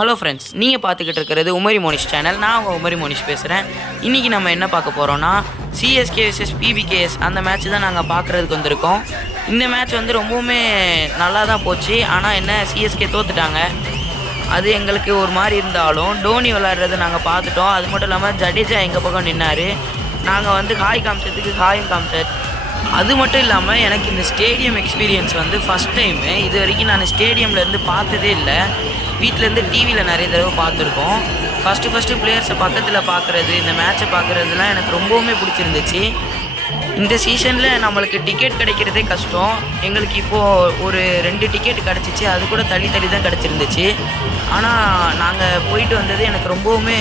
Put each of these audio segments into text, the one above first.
Hello friends, நீங்கள் பார்த்துக்கிட்டு இருக்கிறது உமரி மோனிஷ் சேனல். நான் உங்கள் உமரி மோனிஷ் பேசுகிறேன். இன்றைக்கி நம்ம என்ன பார்க்க போகிறோன்னா சிஎஸ்கே vs பிபிகேஎஸ் அந்த மேட்ச் தான் நாங்கள் பார்க்குறதுக்கு வந்திருக்கோம். இந்த மேட்ச் வந்து ரொம்பவுமே நல்லா தான் போச்சு. ஆனால் என்ன, சிஎஸ்கே தோத்துட்டாங்க. அது எங்களுக்கு ஒரு மாதிரி இருந்தாலும் டோனி விளையாடுறதை நாங்கள் பார்த்துட்டோம். அது மட்டும் இல்லாமல் ஜடேஜா எங்கள் பக்கம் நின்னார். நாங்கள் வந்து காய் காமிச்சதுக்கு காயும் காமிச்சார். அது மட்டும் இல்லாமல் எனக்கு இந்த ஸ்டேடியம் எக்ஸ்பீரியன்ஸ் வந்து ஃபஸ்ட் டைமு. இது வரைக்கும் நான் ஸ்டேடியம்லேருந்து பார்த்ததே இல்லை. வீட்டிலேருந்து டிவியில் நிறைய தடவை பார்த்துருக்கோம். ஃபஸ்ட்டு பிளேயர்ஸை பக்கத்தில் பார்க்குறது, இந்த மேட்ச்சை பார்க்குறதுலாம் எனக்கு ரொம்பவுமே பிடிச்சிருந்துச்சு. இந்த சீசனில் நம்மளுக்கு டிக்கெட் கிடைக்கிறதே கஷ்டம். எங்களுக்கு இப்போது ஒரு 2 டிக்கெட் கிடச்சிச்சு. அது கூட தள்ளி தான் கிடச்சிருந்துச்சு. ஆனால் நாங்கள் போயிட்டு வந்தது எனக்கு ரொம்பவுமே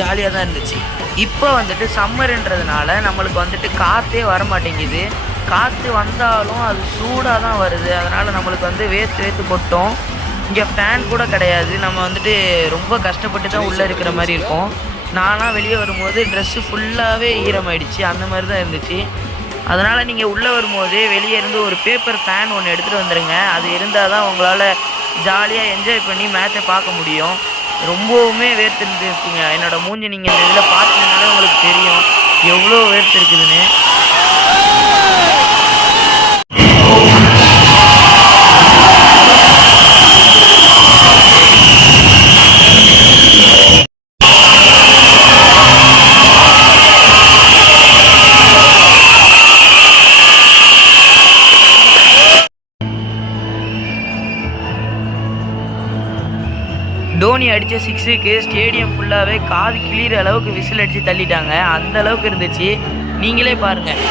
ஜாலியாக தான் இருந்துச்சு. இப்போ வந்துட்டு சம்மருன்றதுனால நம்மளுக்கு வந்துட்டு காற்றே வரமாட்டேங்குது. காற்று வந்தாலும் அது சூடாக தான் வருது. அதனால் நம்மளுக்கு வந்து வேர்த்து கொட்டும். இங்கே ஃபேன் கூட கிடையாது. நம்ம வந்துட்டு ரொம்ப கஷ்டப்பட்டு தான் உள்ளே இருக்கிற மாதிரி இருக்கும். நானாக வெளியே வரும்போது ட்ரெஸ்ஸு ஃபுல்லாகவே ஈரமாயிடுச்சு. அந்த மாதிரி தான் இருந்துச்சு. அதனால் நீங்கள் உள்ளே வரும்போதே வெளியே இருந்து ஒரு பேப்பர் ஃபேன் ஒன்று எடுத்துகிட்டு வந்துடுங்க. அது இருந்தால் தான் உங்களால் ஜாலியாக என்ஜாய் பண்ணி மேட்சை பார்க்க முடியும். ரொம்பவுமே வேர்த்துருந்துச்சுங்க. என்னோடய மூஞ்சி நீங்கள் இந்த இதில் பார்த்தீங்கன்னாலே உங்களுக்கு தெரியும் எவ்வளோ வேர்த்து இருக்குதுன்னு. டோனி அடித்த 6க்கு ஸ்டேடியம் ஃபுல்லாகவே காது கிளிகிற அளவுக்கு விசில் அடித்து தள்ளிட்டாங்க. அந்த அளவுக்கு இருந்துச்சு. நீங்களே பாருங்கள்.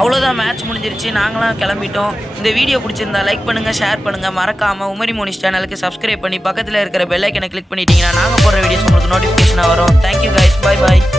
அவ்வளோதான், மேட்ச் முடிஞ்சிருச்சு. நாங்களாம் கிளம்பிட்டோம். இந்த வீடியோ பிடிச்சிருந்தா லைக் பண்ணுங்கள், ஷேர் பண்ணுங்கள். மறக்காமல் உமரி மோனிஷ் சேனலுக்கு சப்ஸ்கிரைப் பண்ணி பக்கத்தில் இருக்கிற பெல் ஐக்கனை கிளிக் பண்ணிட்டீங்கன்னா நாங்கள் போடுற வீடியோஸ் உங்களுக்கு நோட்டிஃபிகேஷனாக வரும். Thank you guys, bye bye.